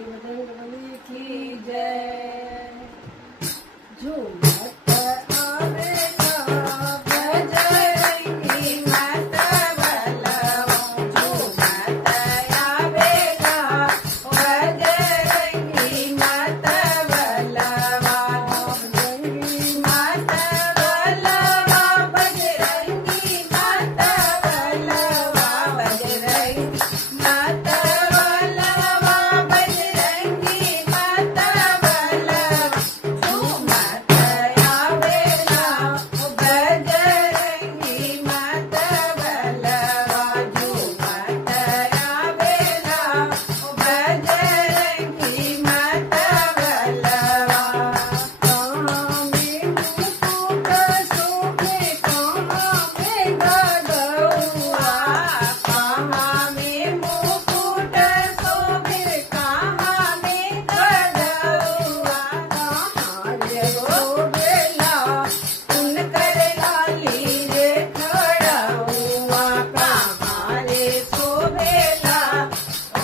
बजरंगबली की जय। झूमत आवेला बजरंगी मत बलवा, झूमत आवेला बजरंगी मत बलवा, बजरंगी मत बलवा, बजरंगी मत बलवा, बजरंगी मत बलवा, बजरंगी मत बलवा, झूमत आवेला बजरंगी मत बलवा, झूमत आवेला बजरंगी मत बलवा। कहाँ में मुकुट शोभे, कहाँ में गदउआ, कहाँ में मुकुट शोभे, कहाँ में गदउआ, कहाँ रे शोभेला उनकर लाली रे खड़उआ, कहाँ रे शोभेला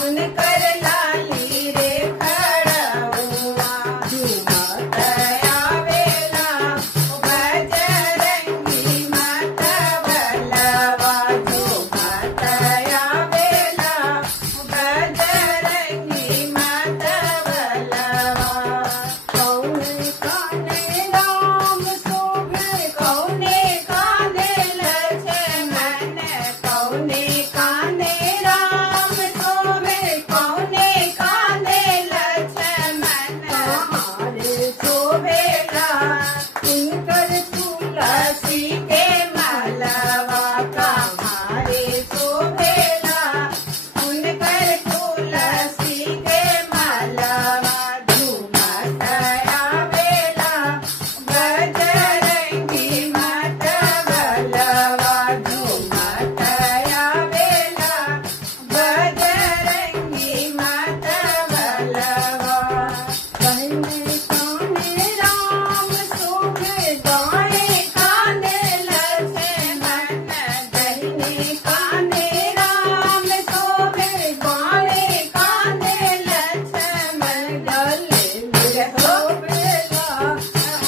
उनकर लाली रे खड़उआ, झूमत आवेला बजरंगी मत बलवा, झूमत आवेला बजरंगी मत बलवा। कौने काने राम शोभे, कौने काने लक्ष्मण, कौने काने राम शोभे, कौने काने लक्ष्मण, कहाँ रे शोभेला उनकर तुलसी के मालवा, कहाँ रे शोभेला उनकर तुलसी के मालवा, झूमत आवेला बजरंगी मत बलवा, झूमत आवेला बजरंगी मत बलवा। कहने काने राम शोभे, दाएं काने लक्ष्मण, दाहिने काने राम शोभे, बाएं काने लक्ष्मण, गले में शोभेला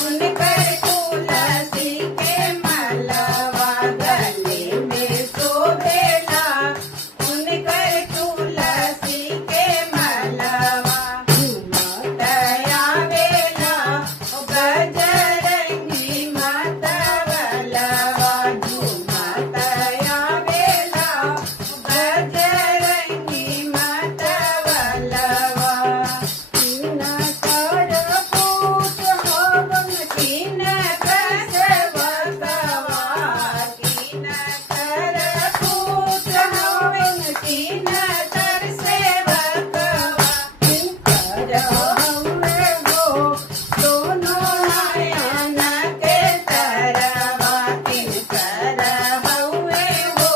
उनकर तुलसी के मालवा, गले में शोभेला उनकर तुलसी के मालवा, झूमत आवेला बजरंगी मत बलवा, झूमत आवेला बजरंगी मत बलवा। तीन कर पूत हवन, तीन कर बसवा, तीन कर पूत हवन, तीन कर सेवकवा, तिनकर हउवे गो दोनों नयन के तरवा, तिनकर हउवे गो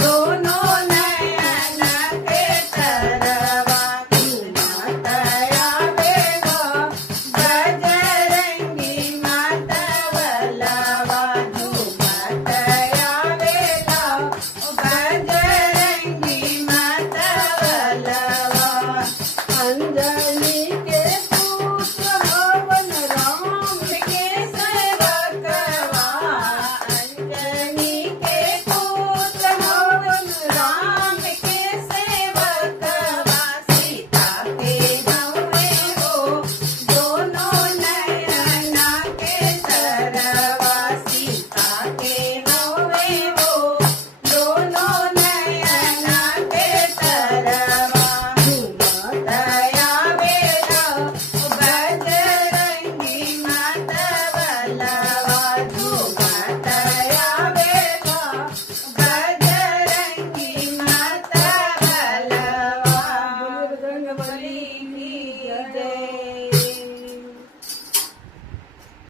दोनों नयन के तरवा, झूमत आवेला बजरंगी मत बलवा, झूमत आवेला बजरंगी मत बलवा। अंजनी